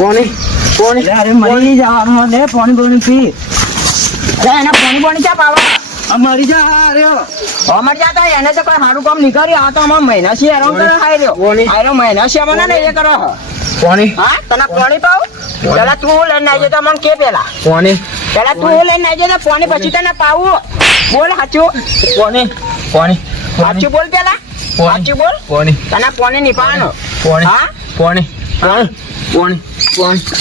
પાણી અરે મરી જવાનું લે પાણી પી એના પાણી ક્યાં પાવા મરી જા રહ્યો અમારે ત્યાં તો એને તો કોઈ સારું કામ નીકળ્યું આ તો અમારે મહિના છે હેરાન કરે હાર્યો મહિના છે મને ને એ કરો પાણી હા તને પાણી પાવ પેલા તું લઈને આવજે તો મને કે પેલા પેલા તું લઈને આવજે તો પાણી પછી તને પાવું બોલ સાચું પાણી સાચું બોલ પેલા સાચું બોલ પાણી તને પાણી નહીં પાવાનું હા પાણી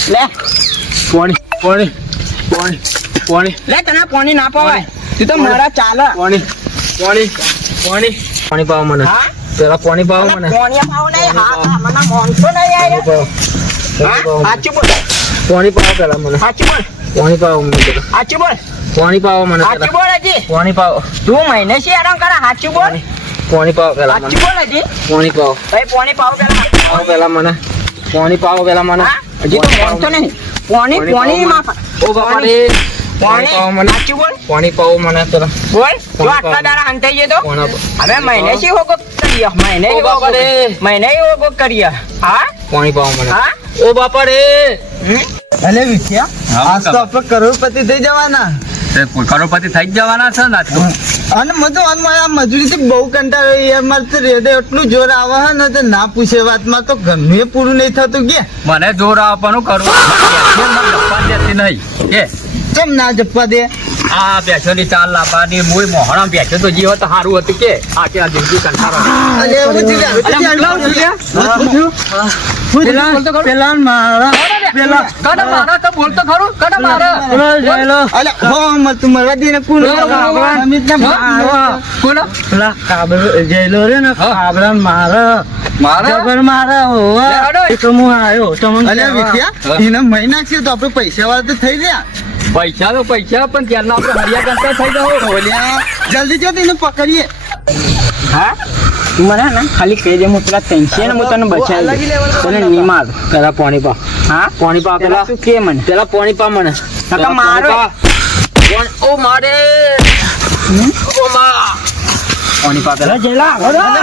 લે પાણી લે તને પાણી ના પાવાય તું તો મારા ચાલે પાણી પાવ મને હા પેલા પાણી પાવ મને પાણી પાવ નહીં હા મને મોનતો નહીં આયા હા સાચું બોલ પાણી પાવ પેલા મને સાચું બોલ પાણી પાવ મને પેલા સાચું બોલ પાણી પાવ મને સાચું બોલ હજી પાણી પાવ તું મહિને છે હેરાન કરે સાચું બોલ પાણી પાવ પેલા મને સાચું બોલ હજી પાણી પાવ પાણી પાવ પેલા પેલા મને પાણી પાવ પેલા મને હજી તો મોનતો નહીં પાણી માં ઓ બાપા રે પાણી પાવ મને સાચું બોલ પાણી પાવ મને પેલા બોલ જો આટલા દાડા હંતાઈ જતો હવે મહિને છે હોગો કરીએ મહિને હોગો કરીએ હા પાણી પાવ મને હા ઓ બાપા રે અલે વિખ્યા આજ તો આપણે કરોડપતિ થઈ જવાના કરોડપતિ થઈ જ જવાના છે ને અને મને આ મજૂરી બહુ કંટાળો યાર મારે તો રેડે એટલું જોર આવે હે ને તો ના પૂછે વાતમાં તો ઘરનું પૂરું નહીં થતું કે મને જોર આપવાનું કરવું નહીં કે કેમ ના જપવા દે આ બેસોની ચાલ લાવવાની મોય મોહણા બેસો તો જીવો તો સારું હતું કે આ કે આ જિંદગી કંટાળો અલે એવું જ પેલા મારા તો બોલતો ખરું કડા મારા અલે હો તું મરવા દે ને કોણ કોનો પેલા કાબર જઈલો રે ને કાબરા મારા જબર મારા હોવા તો હું આવ્યો તમને અલે વિખ્યા એને મહિના છે તો આપણે પૈસા વાળા તો થઈ ગયા પૈસા પણ ત્યારના આપણે હરિયા કરતા થઈ જાવ ઓલ્યા જલ્દી જલ્દી એને પકડીએ હા તું મને ને ખાલી કહી દે હું પેલા ટેન્શન હું તને બચાવી તને નહીં માર પેલા પાણી પા હા પાણી પા પેલા તું કે મને પેલા પાણી પા મને કાકા મારો ઓ મારે ઓ મા પાણી પા પેલા જેલા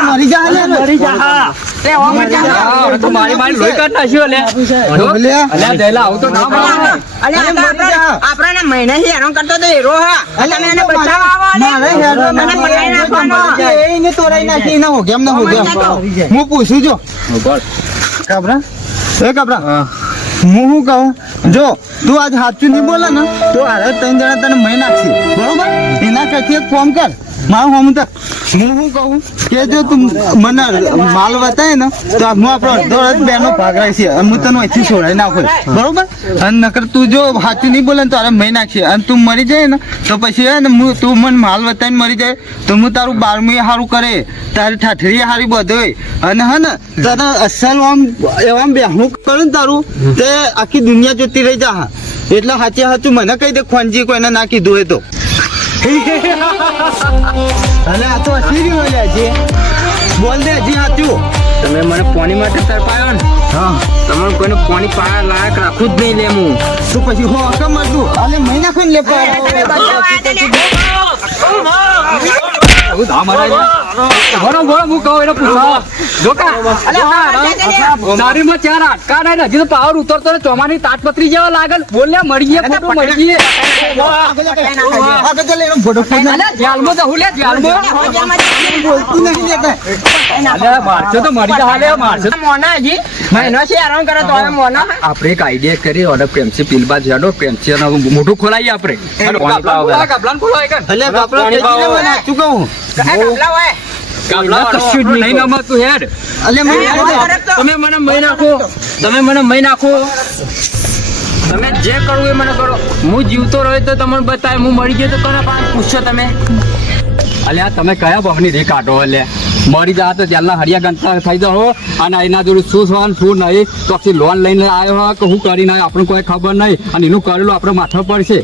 મરી જા ને મરી જા તે ઓ મજા તો મારી લોહી કાઢ નાખ્યો લે ઓલ્યા અલ્યા દેલા આવું તો ના મારે આપણા મહિને હેરાન કરતો તો હીરો હા તમે એને બચાવવા આવો મારે હેરો મને પકડી નાખવાનો એને તોરાઈ નાખી ના હો કેમ ના હો કેમ હું પૂછું જો કાબરા એ કાબરા હું શું કહું જો તું આજ સાચું નહીં બોલે ને તો હારે 3 જણા તને મહી નાખશે બરોબર એના કરતી એક ફોન કર મારું હું તો હું શું કહું કે જો તું મને માલ બતાવે ને તો હું આપણો અડધો બેનો ભાગ રાખશે અને હું તને અહીંથી છોડાઈ નાખું બરોબર અને નકર તું જો સાચું નહીં બોલે ને તો અરે મહી નાખશે અને તું મરી જાય ને તો પછી હે ને તું મને માલ બતાવીને મરી જાય તો હું તારું 12મું સારું કરે તારી ઠાઠરી સારી બધો અને હે ને તને અસલ આમ એવા બેહું કરું ને તારું તે આખી દુનિયા જોતી રહી જા એટલે સાચે સાચું મને કહી દે ખોનજી કોઈને ના કીધું હોય તો અને આ તો હસી બોલે હજી બોલ દે હજી સાચું તમે મને પાણી માટે તરપાયો ને હા તમારે કોઈને પાણી પાયા લાયક રાખું જ નહીં લે હું તું પછી હો કમ હતું અલે મહિના ખોઈને લે હું કહું એને પૂછા તારીમાં 4 આટકા નહીં હજી તો પાવર ઉતરતો ને ચોમાની તાટપત્રી જેવા લાગે બોલ્યા મળી ગયા ખોટું મળી ગયે જાલમાં જવું લે જાલમાં બોલતું નહીં લેતા મારશે તો મરી જા હાલે મારશે મોના હજી મહિનો છે હેરાન કરે તો હવે મોના આપણે એક આઈડિયા કરીએ ઓર્ડર પ્રેમસી પીલબા જાડો પ્રેમસી મોઢું ખોલાઈએ આપણે ગાબલાન ખોલાય કે અલે બાપરો તું કહું કાબલા હોય ગાબલા કશું જ નહીં નમતું હેડ અલે તમે મને મહી નાખો તમે જે કરવું એ મને કરો હું જીવતો રહ્યો તો તમને બતાવે હું મરી ગયો તો કોના પાસે પૂછશો તમે અલ્યા તમે કયા બહની રે કાઢો અલ્યા મરી જા તો જ્યારના હરિયા ગંતા થઈ જાઓ અને એના જોડે શું નહીં તો આખી લોન લઈને આવ્યો હોય કે હું કરીને આવ્યો આપણને કોઈ ખબર નહીં અને એનું કરેલું આપણે માથા પડશે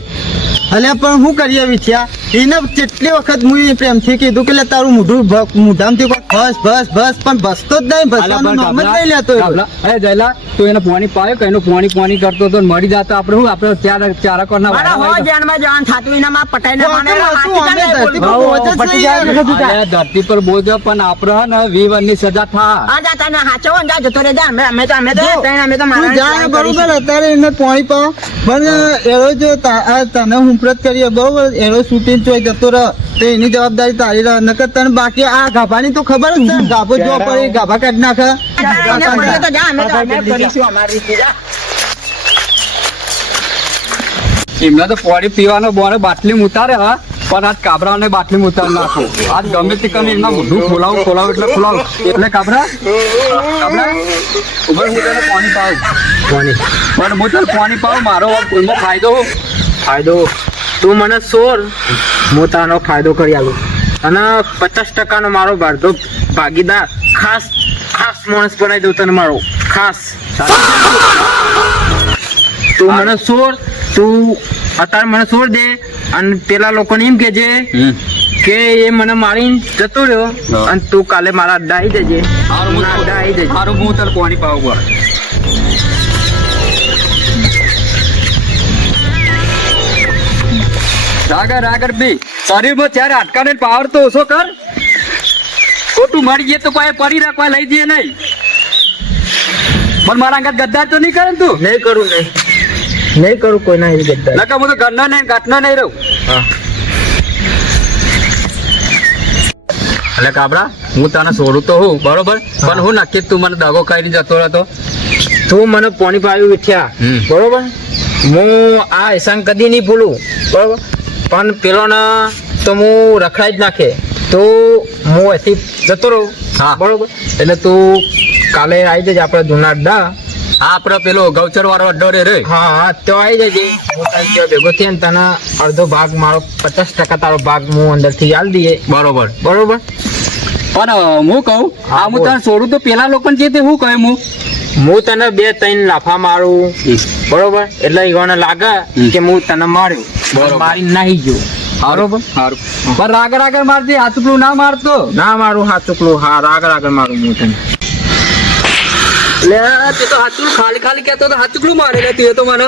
અલે પણ શું કરીએ વિખ્યા એને કેટલી વખત હું એ પ્રેમથી કીધું કે લે તારું મુઢામથી કોઈ બસ પણ બસતો જ નહીં, બસવાનું નામ જ નહીં લેતો એ. અરે જયલા તું એને પાણી પાયો કે એનું પાણી કરતો તો મરી જાતો આપણે શું આપણે ચારા કોરના મારા હો જાનમાં જવાન થાતું એના માં પટાઈને મને હાચી અમે ધરતી પર બોજ જ પટી છીએ જાય યાર. બધું થાય. ધરતી પર બોજ પણ આપણે હે ને 20 વર્ષની સજા થા. આ જા તને હાચો ને જા જતો રે જા અમે તો અમે તો તું મારા જા બરોબર અત્યારે એને પાણી પાવ પણ એનો જો તને હુંફરત કરીએ બરોબર એનો શૂટિંગ ચોઈ જતો રહ તો એની જવાબદારી તારી રહ નકર તને બાકી આ ગાભાની તો ખબર જ છે ગાભો જો પડી ગાભા કાઢી નાખે. તો જા અમે કરીશું અમારી રીતે જા. એમને તો પાણી પીવાનો બોને બાટલી ઉતારે હા પણ આજ કાબરાને બાટલી ઉતાર નાખો. આજ ગમે તે કમી એમના બધું ખોલાવ એટલે કાબરા ઉભર હું તને પાણી પાવ પણ હું તને પાણી પાવ મારો એમાં ફાયદો તું મને સોર હું તારો ફાયદો કરી આલું અને 50% મારો અડધો ભાગીદાર ખાસ માણસ બનાવી દઉં તને મારો ખાસ. તું મને સોર તું અત્યારે મને સોર દે અને પેલા લોકોને એમ કેજે કે એ મને મારીને જતો રહ્યો અને તું કાલે મારા અડ્ડા આવી જજે. અડ્ડા આવી જજે. મારું હું તને પાણી પાવ આગળ બી શરીરમાં ત્યારે હાડકાને પાવર તો ઓછો કર. ખોટું મરી જઈએ તો કોઈ પડી રાખવા લઈ જઈએ નહીં પણ મારા અંગત ગદ્દાર તો નહીં કરે ને તું. નહીં કરું કોઈના એવી ગદ્દારી. નકર હું તો ઘરના નહીં ગાંઠના નહીં રહું. એટલે કાબરા હું તને છોડું તો હું બરોબર પણ હું નક્કી તું મને દગો કરીને જતો હતો. તું મને પાણી પાયું વિઠ્યા બરોબર હું આ એસાન કદી નહીં ભૂલું બરોબર પણ પેલો ને તો હું રખડાઈ જ નાખે તો હું અહીંથી જતો રહું. હા. બરોબર એટલે તું કાલે આવી જજે આપણે જૂના અડ્ડા. હા આપડે પેલો ગૌચર વાળો અડ્ડો રે હા તો આવી જજે હું તારી ત્યાં ભેગો થઈને તને અડધો ભાગ મારો 50% તારો ભાગ હું અંદરથી આલી દઈએ બરોબર બરોબર. પણ હું કહું આ હું તને છોડું તો પેલા લોકોને જે તે હું કહે હું તને 2-3 લાફા મારું બરોબર એટલે ઈવાને લાગે કે હું તને માર્યું બરોબર. મારી નાહી ગયો બરોબર. સારું પણ આગળ મારજે હાથુકલું ના મારતો. ના મારું હાથ ચૂકલું હા આગળ મારું હું તને. લે તું તો હાથુકલું ખાલી કહેતો તો હાથુકલું મારે લે તું એ તો મને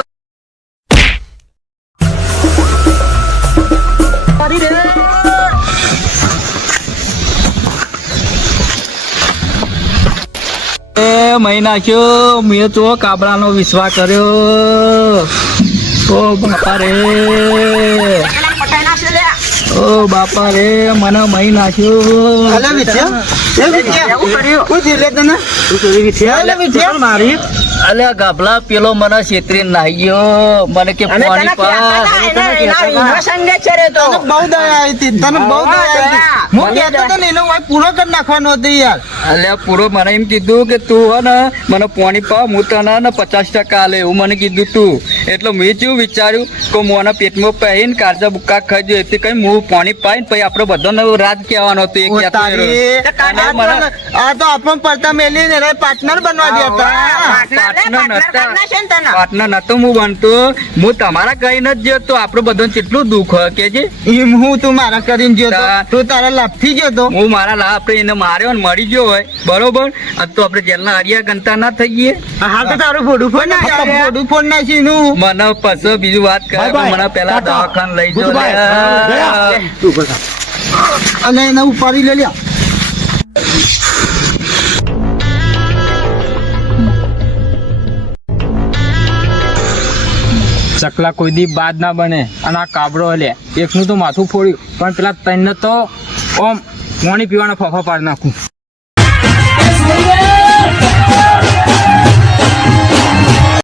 મહિના નાખ્યો મેં તો કાબરાનો વિશ્વાસ કર્યો. ઓ બાપા રે મને મહી નાખ્યો. અલે વિઠ્યા એ વિઠ્યા હું થયું લે તને અલે વિઠ્યા મારી અલ્યા ગાભલા પેલો મને છેતરી નાહી ગયો મને કે પાણી પા. તને બહુ દયા આવી હતી તને બહુ દયા આવી હતી હું કહેતો તો ને એનો ભાઈ પૂરો કરી નાખવાનો હતો યાર. અલ્યા પૂરો મને એમ કીધું કે તું હે ને મને પાણી પાવ હું તને ને 50% આલે એવું મને કીધું તું એટલે મેં જેવું વિચાર્યું કે મોના પેટમાં પહેરીને કાચા બુક્કા ખાઈ જોઈએ તે કઈ હું પાણી પાઈને પછી આપણે બધાને રાજ કહેવાનો હતો એ કહેતો રહ્યો. આ તો આપણને પડતા મેલી ને પાર્ટનર બનવા દેતા પાર્ટનર નતો હું બનતો હું તમારા કહીને જ ગયો તો આપણે બધાને કેટલું દુઃખ હોય કે છે એમ હું તું મારા કરીને ગયો તો તું તારા લાભથી ગયો તો હું મારા લાભ આપણે એને માર્યો ને મરી ગયો હોય બરોબર આ તો આપણે જેલના હરિયા ગણતા ના થઈ ગયે. હા તો તારું ભોડું ફોન ભોડું ફોન નાખી નું મને પછી બીજું વાત કરે તો મને પેલા દવાખાને લઈ જો અને એને ઉપાડી લે લ્યા. ચકલા કોઈ દી બાદ ના બને અને આ કાબરો લે એકનું તો માથું ફોડ્યું પણ પેલા 3 તો ઓમ પાણી પીવાના ફફા પાડી નાખું.